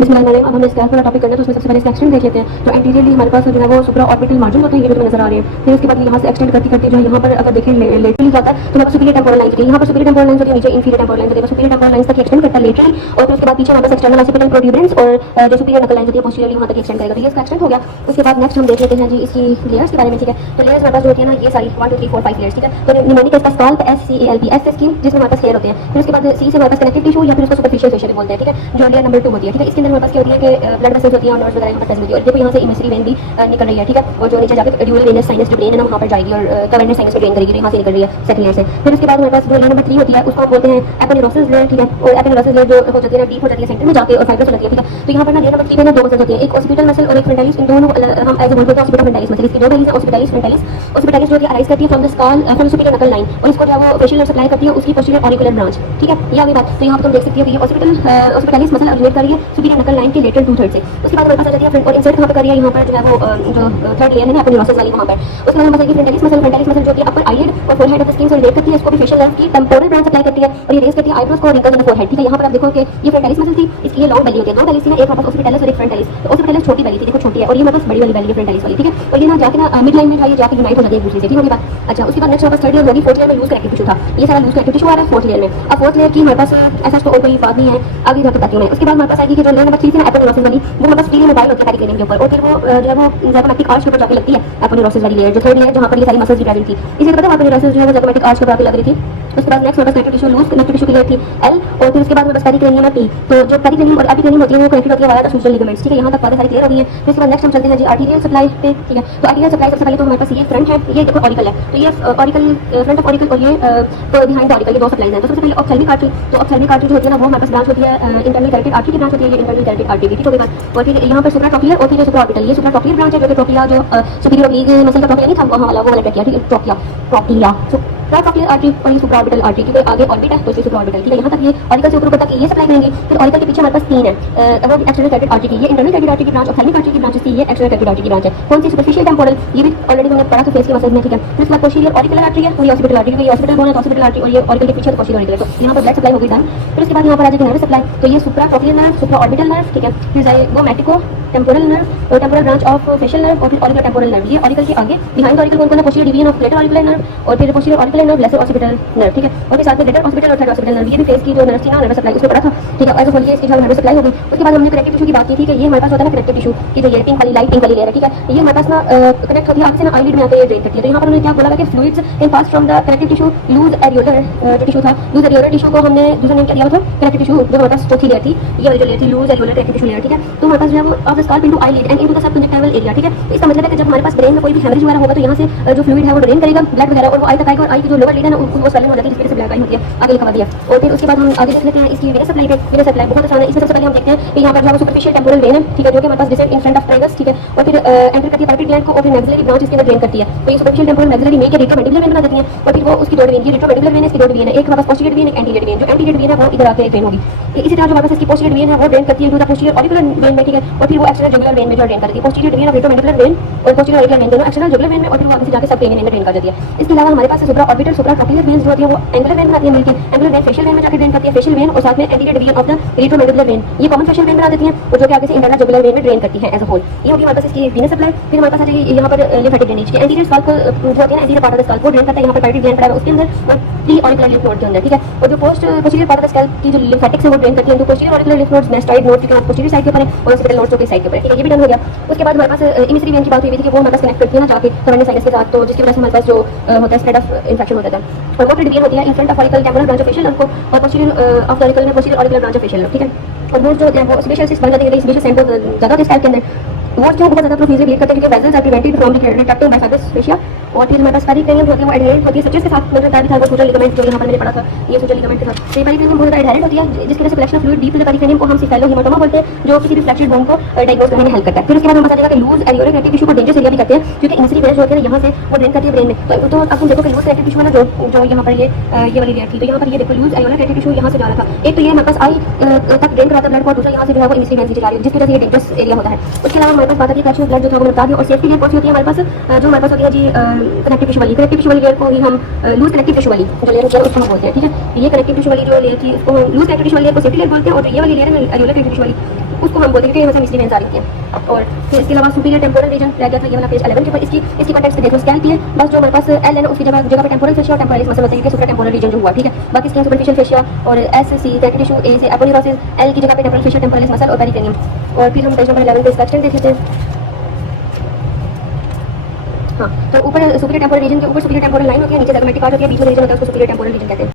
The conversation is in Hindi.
बिस्मिल्लाहिर्रहमानिर्रहीम। अब हमने स्कैल्प वाला टॉपिक करना है, तो उसमें सबसे पहले इसका एक्सटेंड देख लेते हैं। तो एंटीरियरली हमारे पास जो है वो सुप्रा ऑर्बिटल मार्जिन होते हैं, ये जो नजर आ रहे हैं। फिर उसके बाद यहाँ से एक्सटेंड करती करती जो है यहाँ पर अगर देखें लेटरली जाता है तो हमारे सुपीरियर टेंपोरल लाइन होती है। यहाँ पर सुपीरियर टेंपोरल लाइन होती है, नीचे इंफीरियर टेंपोरल लाइन होती है। सुपीरियर टेंपोरल लाइन तक एक्सटेंड करता है लेटरली, और फिर उसके बाद पीछे हमारे पास एक्सटर्नल ऑसिपिटल प्रोट्यूबरेंस और जो सुपीरियर नकल लाइन होती है पोस्टीरियरली वहाँ तक एक्सटेंड करेगा। तो ये इसका एक्सटेंड हो गया। उसके बाद नेक्स्ट हम देख लेते हैं जी इसकी लेयर्स के बारे में। ठीक है, तो लेयर्स हमारे पास जो होती है ना, ये सारी 1 2 3 4 5 लेयर्स। ठीक है, तो निमोनिक इसका स्कैल्प SCALP, S इसकी जिसमें हमारे पास हेयर होते हैं। फिर उसके बाद C से हमारे पास कनेक्टिव टिश्यू या फिर उसको सुपरफिशियल फेशियल बोलते हैं। ठीक है, जो लेयर नंबर 2 होती है। ठीक है, इसके अंदर हमारे पास क्या होती है कि ब्लड वेसल्स होती है और नर्व्स वगैरह यहाँ पर प्रेजेंट होती है। और देखो यहाँ से इमेजरी वेन भी निकल रही है। ठीक है, और जो नीचे जाकर ड्यूरल वेनस साइनस जो ब्रेन है ना वहाँ पर जाएगी और कवर्नेस साइनस को ड्रेन करेगी, यहाँ से निकल रही है सेकंड लेयर से। फिर उसके बाद हमारे पास जो लेयर नंबर 3 होती है उसको हम बोलते हैं एपोनेरोसिस लेयर। ठीक है, और एपोनेरोसिस लेयर जो हो जाती है ना डीप हो जाती है सेंटर में जाके और फाइब्रस हो जाती है। ठीक है, तो यहाँ पर ना लेयर नंबर 3 में ना दो मसल होती है, एक ऑसिपिटल मसल और एक फ्रंटालिस। इन दोनों हम एज बोलते हैं ऑसिपिटल फ्रंटालिस मसल। इसकी दो वैल्यूज है, ऑसिपिटलिस फ्रंटालिस। ऑसिपिटलिस जो अराइज करती है from the skull from superior नकल लाइन, और इसको जो है वो फेशियल सप्लाई करती है उसकी पोस्टीरियर ऑरिकुलर ब्रांच। ठीक है, ये आगे बात। तो यहाँ पर तुम देख सकती हो कि ये ऑसिपिटलिस मसल रिलेट कर रही है सुपीरियर नकल लाइन के लेटरल 2/3 से। उसके बाद हमारे पास आ जाती है फ्रंट और इंसर्ट कहाँ पर कर रही है, यहाँ पर जो है वो जो थर्ड लेयर है ना एपोनेरोसिस वाली वहाँ पर। उसके बाद हमारे पास फ्रंटालिस मसल जो कि अपर आईलिड और फोरहेड ऑफ द स्किन से रिलेट करती है, इसको भी फेशियल नर्व की टेंपोरल ब्रांच सप्लाई करती है और ये रेज करती है आईब्रोज को और रिंकल्स इन द फोरहेड। ठीक है, यहाँ पर आप देखो कि ये फ्रंटालिस मसल थी, इसकी ये लॉन्ग बेली होती है। दो बेली थी ना, एक हमारे पास ऑसिपिटलिस और एक फ्रंटालिस। तो ऑसिपिटलिस छोटी बेली थी, देखो छोटी है, और ये हमारे पास बड़ी वाली बेली है फ्रंटालिस वाली। ठीक है, और ये ना जाके ना मिड लाइन में था, ये जाके यूनाइट हो जाती है एक दूसरे से। ठीक होगी बात। अच्छा, उसके बाद नेक्स्ट हमारे पास थर्ड लेयर होगी। फोर्थ लेयर में लूज कनेक्टिव टिश्यू था, ये सारा लूज कनेक्टिव टिश्यू आ रहा है फोर्थ लेयर में। अब फोर्थ लेयर की हमारे पास ऐसा तो और कोई बात नहीं है, आगे जाकर बताती हूँ मैं। उसके बाद हमारे पास आएगी कि जो लेयर नंबर 3 थी ना एपोनेरोसिस वाली, वो हमारे पास पीली मोबाइल होती है पेरिक्लेनियम के ऊपर, और फिर वो जो है वो ज़ाइगोमैटिक आर्च के ऊपर जाके लगती है एपोनेरोसिस वाली लेयर, जो थर्ड लेयर जहाँ पर ये सारी मसल्स प्रेजेंट थी। इसी तरह एपोनेरोसिस जो है वो ज़ाइगोमैटिक आर्च के ऊपर लग रही थी। उसके बाद नेक्स्ट हमारे पास connective tissue loose connective tissue की लेयर थी L, और फिर उसके बाद हमारे पास पेरिक्लेनियम है P। तो जो पेरिक्लेनियम और एपिक्लेनियम होती है वो कनेक्टेड होती है वाया सूजल लिगामेंट्स। ठीक है, यहाँ तक बातें सारी क्लियर हो गई है। फिर उसके बाद नेक्स्ट हम चलते हैं जी आर्टीरियल सप्लाई पे। ठीक है, तो आर्टीरियल सप्लाई सबसे पहले तो हमारे पास ये फ्रंट है, ये देखो ऑरिकल है, तो ये ऑरिकल फ्रंट ऑफ ऑरिकल और ये बिहाइंड ऑरिकल, ये दो सप्लाईज हैं। तो सबसे पहले ऑप्थेल्मिक आर्टरी, तो ऑप्थेल्मिक आर्टरी जो होती है ना वो हमारे पास ब्रांच होती है इंटरनल कैरोटिड आर्टरी की ब्रांच होती है, ये इंटरनल कैरोटिड आर्टरी की। ठीक है, और फिर यहाँ पर सुप्राट्रॉकियर और फिर सुप्राऑर्बिटल, ये सुप्राट्रॉकियर ब्रांच है जो कि ट्रोकिया जो सुपीरियर ऑब्लिक मसल का ट्रोकिया नहीं था वहाँ वाला वो वाला ट्रोकिया। ठीक है, ट्रोकिया ट्रोकियर आर्टरी और ये सुप्राऑर्बिटल आर्टरी, क्योंकि आगे ऑर्बिट है तो इसलिए सुप्राऑर्बिटल। ठीक है, यहाँ तक ये ऑरिकल से ऊपर तक ये सप्लाई करेंगे। फिर ऑरिकल के पीछे हमारे पास 3 है, वो एक्सटर्नल कैरोटिड आर्टरी की, ये इंटरनल कैरोटिड आर्टरी की ब्रांच, ऑप्थेल्मिक आर्टरी की ब्रांच थी, ये एक्सटर्नल कैरोटिड आर्टरी की ब्रांच है। कौन सी सुपरफिशियल टेंपोरल, ये भी ऑलरेडी हमने पढ़ा था फेस के मसल्स में। ठीक है, फिर उसके बाद पोस्टीरियर ऑरिकुलर आर्टरी है, ये ऑसिपिटल आर्टरी, ये ऑसिपिटल बोन है तो ऑसिपिटल आर्टरी, और ये ऑरिकल के पीछे तो पोस्टीरियर ऑरिकुलर। तो यहाँ पर ब्लड सप्लाई हो गई डन। फिर उसके बाद यहाँ पर आ जाएगी नर्व सप्लाई, तो ये सुप्राट्रॉकियर नर्व, सुप्राऑर्बिटल नर्व। ठीक है, फिर ज़ाइगोमैटिको टेंपोरल नर्व और temporal branch of facial nerve, और फिर ऑरिकुलर टेंपोरल नर्व, ये ऑरिकल के आगे बिहाइंड ऑरिकल कौन है posterior division of later auricular nerve, और फिर posterior auricular nerve lesser occipital nerve. ठीक है, और फिर साथ में ग्रेटर ऑसिपिटल और थर्ड ऑसिपिटल नर्व, ये भी फेस की जो नर्व थी ना नर्व सप्लाई उसमें पड़ा था। ठीक है, ऐसा बोलिए इसकी जो नर्व सप्लाई होगी। उसके बाद हमने कनेक्टिव टिश्यू की बात की थी कि ये हमारे पास होता है ना कनेक्टिव टिश्यू की, जो ये पिंक वाली लाइट पिंक वाली लेयर है। ठीक है, ये हमारे पास ना कनेक्ट होती है आगे से ना आईलिड में आके ये ड्रेन करती है। तो यहाँ पर हमने क्या बोला कि fluids can pass from the connective tissue loose areolar जो टिश्यू था, लूज एरियोलर टिश्यू को हमने दूसरा नेम क्या दिया था कनेक्टिव टिश्यू, जो हमारे पास चौथी लेयर थी, ये वाली जो लेयर थी loose areolar connective tissue layer. ठीक है, तो हमारे पास जो है वो of the scalp into eyelid and into the subconjunctival area. ठीक है, इसका मतलब है कि जब हमारे पास ब्रेन में कोई भी हेमरेज वगैरह होगा तो यहाँ से जो फ्लूइड है वो ड्रेन करेगा ब्लड वगैरह, और वो आई तक आएगा, और आई की जो लोअर लिड है ना वो स्वेलिंग हो जाती है, जिसकी वजह से ब्लैक आई होती है, आगे लिखा दिया। और फिर उसके बाद हम आगे देख लेते हैं इसकी वेनस सप्लाई पे। वेनस सप्लाई बहुत आसान है, इसमें सबसे पहले हम देखते हैं कि यहाँ पर जो है सुपरफिशियल टेंपोरल वेन है। ठीक है, जो कि हमारे पास descend in front of triangles. ठीक है, और फिर एंटर करती है पैराइटल ग्लैंड को, और फिर मैक्सिलरी ब्रांच इसके अंदर ड्रेन करती है। तो ये सुपरफिशियल टेंपोरल मैक्सिलरी में के रेट्रोमेंडिबुलर वेन बना देती है, और फिर वो उसकी डॉट वेन, ये रेट्रोमेंडिबुलर वेन है, इसकी डॉट वेन है, एक हमारे पास पोस्टीरियर वेन, एक एंटीरियर वेन। जो एंटीरियर वेन है वो इधर आके ड्रेन होगी। इसी तरह जो हमारे पास इसकी पोस्टीरियर वेन है वो ड्रेन करती है to the posterior auricular vein में। ठीक है, और फिर वो एक्सटर्नल जुगुलर वेन में जो ड्रेन करती है। पोस्टीरियर वेन और रेट्रोमेंडिबुलर वेन और पोस्टीरियर ऑरिकुलर वेन दोनों एक्सटर्नल जुगुलर वेन में, और फिर वो आगे से जाके सबक्लेनियन वेन में ड्रेन कर देती है। इसके अलावा हमारे पास सुप्राऑर्बिटल सुप्राट्रॉकियर वेन्स जो होती है वो एंगुलर वेन बनाती है मिलकर, एंगुलर वेन फेशियल वेन में जाके ड्रेन करती है, फेशियल वेन और साथ में anterior division of the retromandibular vein, ये कॉमन फेशियल वेन बना देती है, और जो कि आगे से इंटरनल जुगुलर वेन में ड्रेन करती है एज अ होल। ये होगी हमारे पास इसकी वेनस सप्लाई। फिर हमारे पास आ जाएगी यहाँ पर लिम्फेटिक ड्रेनेज, एंटीरियर स्कैल्प जो होती है ना anterior part of the scalp वो ड्रेन करता है, यहाँ पर पैराइटल ग्लैंड पड़ा है उसके अंदर, और प्री ऑरिकुलर लिम्फ नोड के अंदर। ठीक है, और जो posterior part of the scalp की जो लिम्फेटिक्स है वो ड्रेन करती है, तो posterior auricular lymph nodes mastoid node के पोस्टीरियर साइड के ऊपर है, और ऑसिपिटल नोड्स जो कि साइड के ऊपर है। ठीक है, ये भी डन हो गया। उसके बाद हमारे पास इमिसरी वेन की बात हुई थी कि वो हमारे पास कनेक्ट करती है ना जाके कवर्नेस साइनस के साथ, तो जिसकी वजह से हमारे पास जो होता है स्प्रेड ऑफ इन्फेक्शन होता है। और वो डिवीजन होती है in front of auricle temporal branch of facial nerve को, और पोस्टीरियर ऑफ द ऑरिकल में posterior auricular branch of facial nerve. ठीक है, और वो जो होते हैं वो स्पेशल सिस्ट बन जाते हैं, स्पेशल सेंटर ज़्यादा होते हैं स्कैल्प के अंदर, वो क्यों बहुत ज़्यादा प्रोफीजर लीड करते हैं क्योंकि vessels are prevented from retracting by fibrous fascia. और फिर हमारे पास पेरिक्लेनियम होती है वो एडहेरेंट होती है सचेस के साथ, मतलब था वो सूजन लिगामेंट जो यहाँ पर मैंने पढ़ा था, ये सूजन लिगामेंट के साथ। तो पेरिक्लेनियम बहुत ज़्यादा एडहेरेंट होती है, जिसकी वजह से collection of fluid deep to the pericranium को हम सिफेलो हेमाटोमा बोलते हैं, जो किसी भी फ्रैक्चर्ड बोन को डायग्नोज करने में हेल्प करता है। फिर उसके बाद हम बता देगा कि लूज एरियोलर कनेक्टिव टिश्यू को डेंजरस एरिया भी करते हैं, क्योंकि इमिसरी वेन जो होती है यहाँ से वो ड्रेन करती है ब्रेन में। तो अब हम देखो कि लूज कनेक्टिव टिश्यू है ना जो यहाँ पर ये वाली लेयर थी, तो यहाँ पर ये देखो लूज एरियोलर कनेक्टिव टिश्यू यहाँ से जा रहा था, एक तो ये हमारे पास आई तक ड्रेन कराता ब्लड को, दूसरा यहाँ से जो है वो इमिसरी वेन से जा रही है, जिसकी वजह से ये डेंजरस एरिया होता है। उसके अलावा हमारे पास बात आती है कैचुअल ब्लड जो था वो बता दिया, और सेफ्टी लेयर कौन सी होती है हमारे पास, जो हमारे पास होती है जी कनेक्टिव टिश्यू वाली। कनेक्टिव टिश्यू वाली लेयर को ही हम लूज कनेक्टिव टिश्यू वाली जो लेयर होती है उसको हम बोलते हैं। ठीक है, ये कनेक्टिव टिश्यू वाली जो लेयर थी उसको हम लूज कनेक्टिव टिश्यू वाली लेयर को सेफ्टी लेयर बोलते हैं, और ये वाली लेयर है एरियोलर कनेक्टिव टिश्यू वाली उसको हम बोलते हैं कि यहाँ से मिसली वेंस आ रही हैं। और फिर इसके अलावा सुपीरियर टेम्पोरल रीजन रह गया था, ये वाला पेज 11 के ऊपर। इसकी कंटेक्स्ट पे देखो स्कैल्प है, बस जो हमारे पास एल है ना उसकी जगह पे टेम्पोरल फेशिया और टेम्पोरलिस मसल होता है, कि सुपरा टेम्पोरल रीजन जो हुआ, ठीक है। बाकी स्किन सुपरफिशियल फेशिया और एस सी फैटी टिश्यू, ए से एपोनेरोसिस, एल की जगह पे टेम्पोरल फेशिया, टेम्पोरलिस मसल और पेरिटोनियम। और फिर हम पेज नंबर 11 पे इसका एक्सटेंड देख लेते हैं। हाँ, तो ऊपर सुपीरियर टेम्पोरल रीजन के ऊपर सुपीरियर टेम्पोरल लाइन होती है, नीचे ज़ैगोमेटिक पार्ट होती है, बीच में रीजन होता है, उसको सुपीरियर टेम्पोरल रीजन कहते हैं।